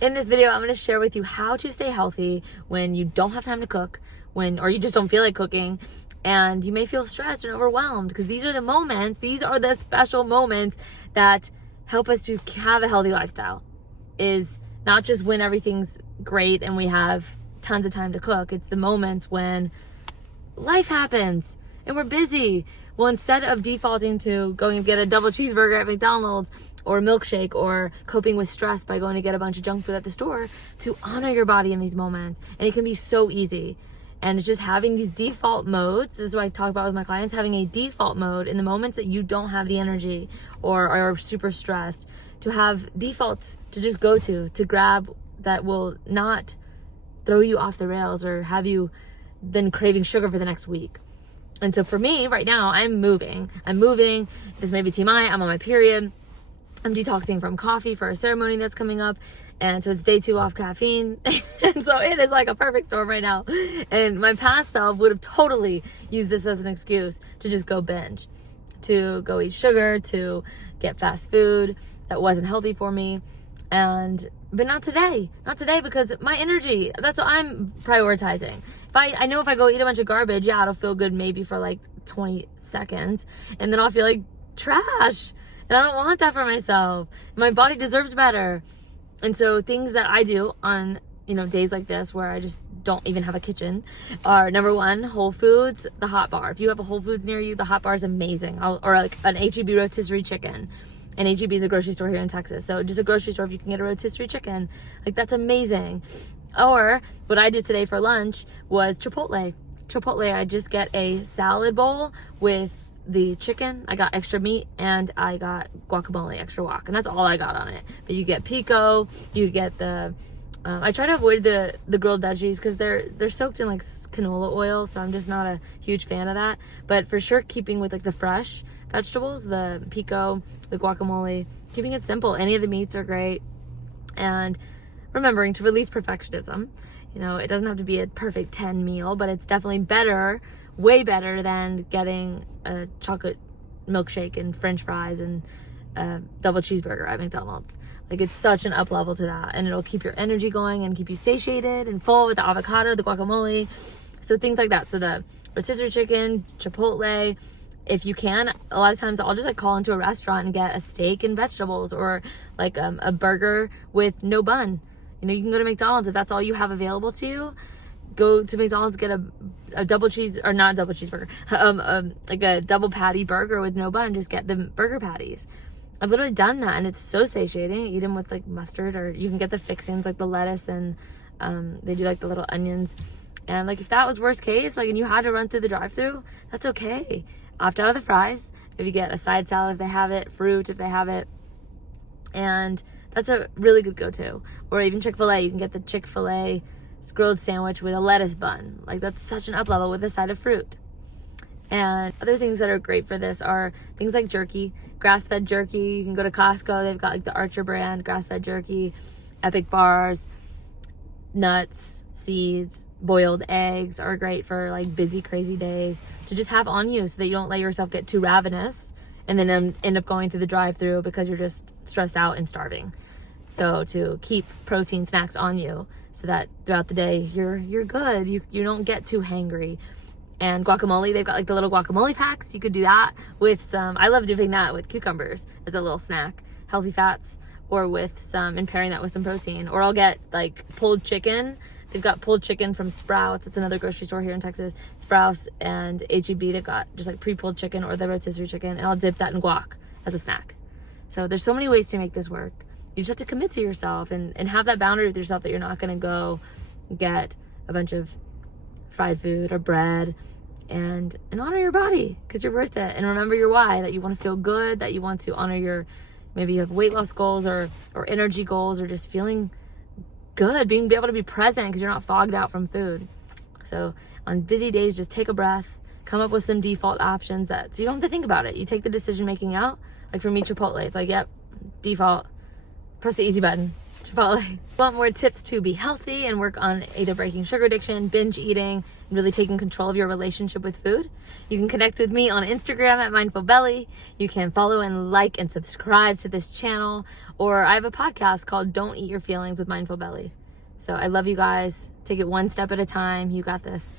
In this video, I'm going to share with you how to stay healthy when you don't have time to cook, or you just don't feel like cooking, and you may feel stressed and overwhelmed, because these are the special moments that help us to have a healthy lifestyle. Is not just when everything's great and we have tons of time to cook. It's the moments when life happens and we're busy. Well, instead of defaulting to going and get a double cheeseburger at McDonald's or a milkshake, or coping with stress by going to get a bunch of junk food at the store, to honor your body in these moments. And it can be so easy. And it's just having these default modes. This is what I talk about with my clients, having a default mode in the moments that you don't have the energy or are super stressed, to have defaults to just go to grab that will not throw you off the rails or have you then craving sugar for the next week. And so for me right now, I'm moving. This may be TMI. I'm on my period. I'm detoxing from coffee for a ceremony that's coming up. And so it's day 2 off caffeine. And so it is like a perfect storm right now. And my past self would have totally used this as an excuse to just go binge, to go eat sugar, to get fast food that wasn't healthy for me. But not today, because my energy, that's what I'm prioritizing. I know if I go eat a bunch of garbage, yeah, it'll feel good maybe for like 20 seconds. And then I'll feel like trash. And I don't want that for myself. My body deserves better. And so things that I do on, days like this where I just don't even have a kitchen are, number 1, Whole Foods, the hot bar. If you have a Whole Foods near you, the hot bar is amazing. Or like an H-E-B rotisserie chicken. And H-E-B is a grocery store here in Texas. So just a grocery store, if you can get a rotisserie chicken, like that's amazing. Or what I did today for lunch was Chipotle. I just get a salad bowl with the chicken. I got extra meat and I got guacamole, extra guac, and that's all I got on it. But you get pico, you get the I try to avoid the grilled veggies because they're soaked in like canola oil, so I'm just not a huge fan of that. But for sure, keeping with like the fresh vegetables, the pico, the guacamole, keeping it simple. Any of the meats are great, and remembering to release perfectionism. It doesn't have to be a perfect 10 meal, but it's definitely better, way better than getting a chocolate milkshake and french fries and a double cheeseburger at McDonald's. Like, it's such an up level to that, and it'll keep your energy going and keep you satiated and full with the avocado, the guacamole, so things like that. So the rotisserie chicken, Chipotle, if you can, a lot of times I'll just call into a restaurant and get a steak and vegetables, or like a burger with no bun. You can go to McDonald's if that's all you have available to you. Go to McDonald's, get a double cheese, or not double cheeseburger, like a double patty burger with no bun. Just get the burger patties. I've literally done that, and it's so satiating. Eat them with like mustard, or you can get the fixings like the lettuce, and they do like the little onions. And like if that was worst case, and you had to run through the drive-thru, that's okay. Opt out of the fries. If you get a side salad if they have it, fruit if they have it, and that's a really good go-to. Or even Chick-fil-A, you can get the Chick-fil-A grilled sandwich with a lettuce bun. Like, that's such an up level with a side of fruit. And other things that are great for this are things like jerky, grass-fed jerky. You can go to Costco, they've got like the Archer brand grass-fed jerky, Epic bars, nuts, seeds, boiled eggs are great for like busy, crazy days to just have on you, so that you don't let yourself get too ravenous and then end up going through the drive-thru because you're just stressed out and starving. So to keep protein snacks on you, so that throughout the day you're good. You don't get too hangry. And guacamole, they've got like the little guacamole packs. You could do that with some, I love doing that with cucumbers as a little snack, healthy fats, or with some, and pairing that with some protein. Or I'll get like pulled chicken. They've got pulled chicken from Sprouts. It's another grocery store here in Texas. Sprouts and H-E-B, they've got just like pre-pulled chicken or the rotisserie chicken, and I'll dip that in guac as a snack. So there's so many ways to make this work. You just have to commit to yourself and have that boundary with yourself that you're not going to go get a bunch of fried food or bread, and honor your body, because you're worth it. And remember your why, that you want to feel good, that you want to honor maybe you have weight loss goals or energy goals, or just feeling good, be able to be present because you're not fogged out from food. So on busy days, just take a breath, come up with some default options so you don't have to think about it. You take the decision making out. Like for me, Chipotle, it's like, yep, default, press the easy button. Chipotle. Want more tips to be healthy and work on either breaking sugar addiction, binge eating, and really taking control of your relationship with food? You can connect with me on Instagram at Mindful Belly. You can follow and like and subscribe to this channel. Or I have a podcast called Don't Eat Your Feelings with Mindful Belly. So I love you guys. Take it one step at a time. You got this.